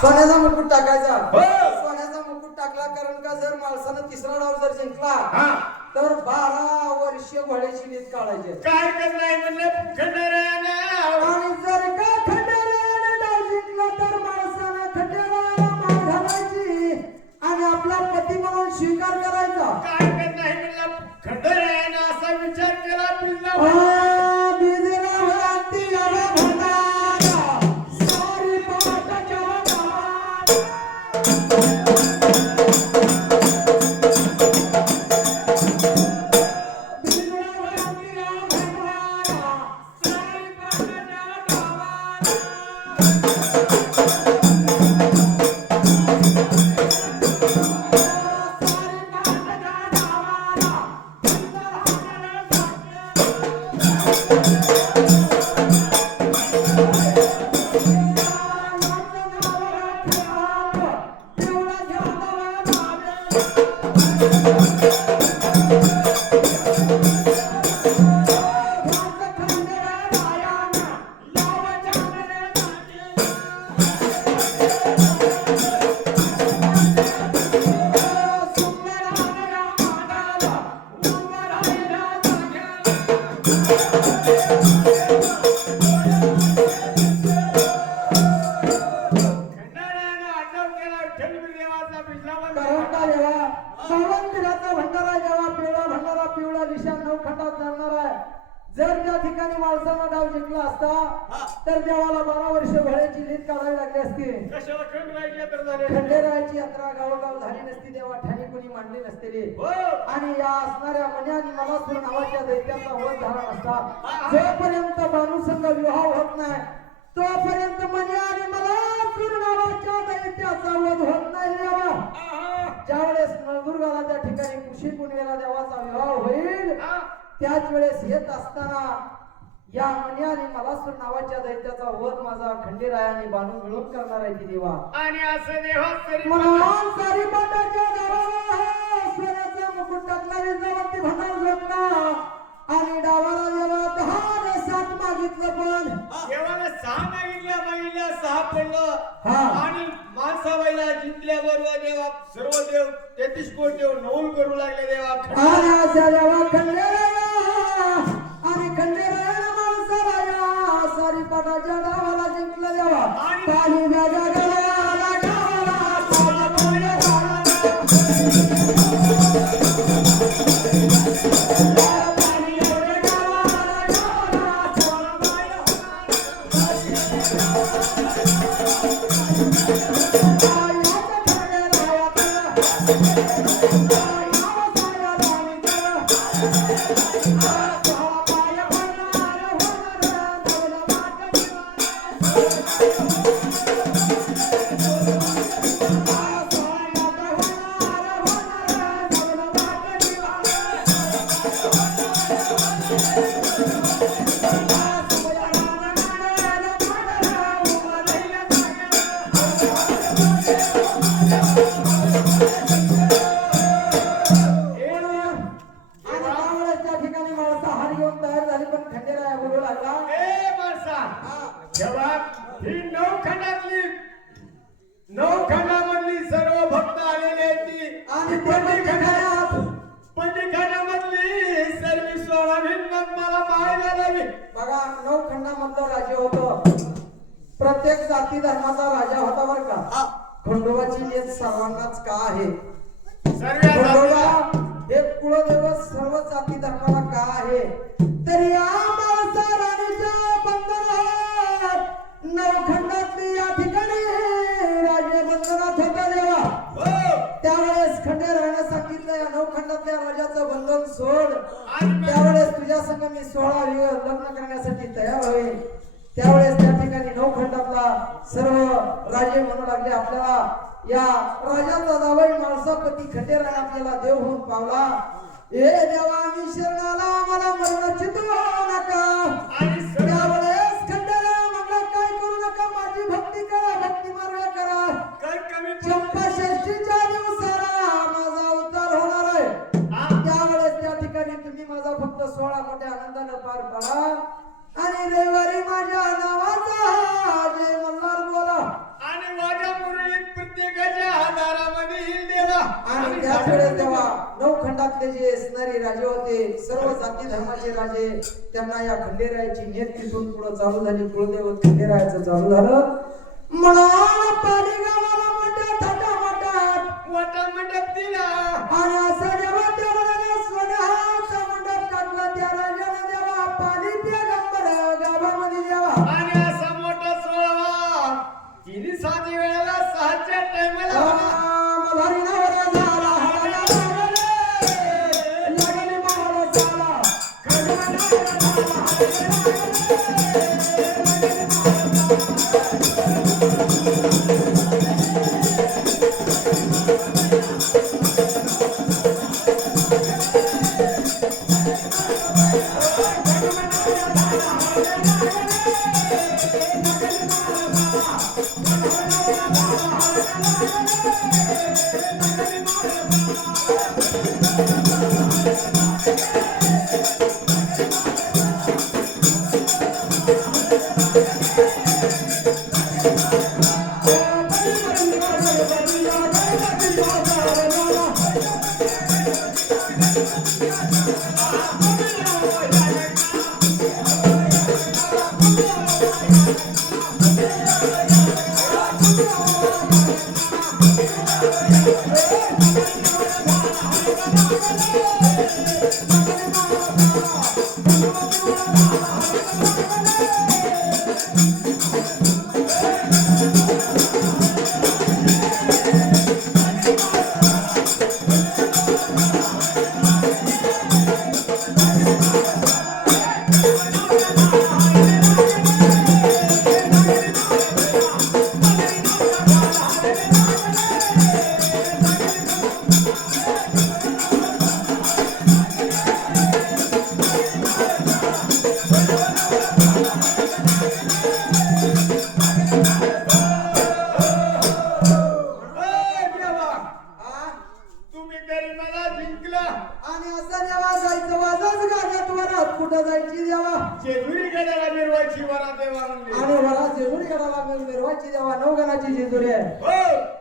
सोन्याचा मुकुट टाकायचा. सोन्याचा मुकुट टाकला कारण का जर माणसानं तिसरा डाव जर जिंकला तर 12 वर्ष घोड्याची नीत काढायची. काय करणार म्हणलं खंडेरायाने. आणि जर का खंडेरायाने डाव जिंकला तर माणसानं खंडेरायाला मार घालायची आणि आपला पती म्हणून स्वीकार करायचा. काय करणार म्हणलं खंडेरायाने असा विचार केला. जर त्या ठिकाणी माणसाला डाव जिंकला असता तर देवाला 12 वर्ष घोड्याची लीत काढावी लागली असती. कशाला खंडेरायाची यात्रा झाली. खंडेरायाची यात्रा गावोगाव झाली नसती. देवा ठाणी कोणी मांडली नसते रे. आणि या असणाऱ्या मनी आणि मलासूर नावाच्या दैत्याचा वध झाला नसता. जोपर्यंत भानुसंग विवाह होत नाही तोपर्यंत मनी आणि मलासूर नावाच्या दैत्याचा वध होत नाही. देवा ज्यावेळेस नळदुर्गाला त्या ठिकाणी कुशी पुणेला देवाचा विवाह होईल त्याच वेळेस येत असताना या मनी आणि मलासूर नावाच्या दैत्याचा वध माझा खंडेरायाने बांधून मिळून करणार आहे की देवा. आणि असं देवा म्हणून सारीपाटाच्या दारावर सोन्याचा मुकुट टाकला विजावरती भंडार झोपला आणि डावाला देवा 10 ने 7 मागितलं पण देवाला 6 मागितल्या 6 पडलं. आणि माणसाबाईला जिंकल्याबरोबर देवा सर्व देव 33 कोटी देव नवल करू लागले. देवा आणि अशा देवा खंडेराया आणि खंडेरायाला माणसाला या सारीपाटाच्या डावाला जिंकलं. देवा पाणी गाजा गाला गावाला पाणी बोलले प्रत्येक जाती धर्माचा राजा होता बर का. खंडोबाची लेत सर्वांनाच का आहे. खंडोबा हे कुळदैवत सर्व जाती धर्माला का आहे. तर या माणसा राणीच्या बंधनात नवखंडातली या ठिकाणी राजे बंधनात होता. देवा त्यावेळेस खंडेरायाने सांगितलं या नवखंडातल्या राजाचं बंधन सोड. त्यावेळेस तुझ्या संग मी 16 लग्न करण्यासाठी तयार होईल. त्यावेळेस त्या ठिकाणी नवखंडातला सर्व राजे म्हणू लागले आपल्याला या राजाचा जावई माळसापती खंडेराय आपल्याला देव होऊन पावला. ए देवा मी शरणाला आम्हाला मरण चितवू नका. त्यावेळेस खंडेराय म्हणला काय करू नका माझी भक्ती करा भक्ती मार्ग करा. चंपा षष्टीच्या दिवसाला माझा अवतार होणार आहे. त्यावेळेस त्या ठिकाणी तुम्ही माझा फक्त 16 मोठ्या आनंदाने पार पडा आणि रविवारी माझ्या नावाचा जय मल्हार बोला. आणि माझ्या आणि त्याच वेळेस देवा नऊ खंडातले जे असणारे राजे होते सर्व जाती धर्माचे राजे त्यांना या खंडेरायाची नेत तिथून पुढे चालू झाली. कुळदेव खंडेरायाचं चालू झालं. म्हणून पाली गावाला मोठ्या थाटा माटात मोठा मंडप दिला आणि असं जेव्हा देवाला स्वतःचा मंडप टाकला त्या राजाने देवा पाली पैगंबर गावामध्ये देवा आणि असा मोठा सोहळा तिन्ही साती वेळेला 6च्या टायमाला मल्हारी नवरा झाला लागले मावळा झाला खंडोबा नवरा आणि असं देवा जायचं वाजच गाण्यात वरात कुठं जायची देवा जेजुरी गडाला मिरवायची वरा देवा म्हणली आणि वरात जेजुरी गडाला मिरवायची देवा नवगणाची जेजुरी आहे. हो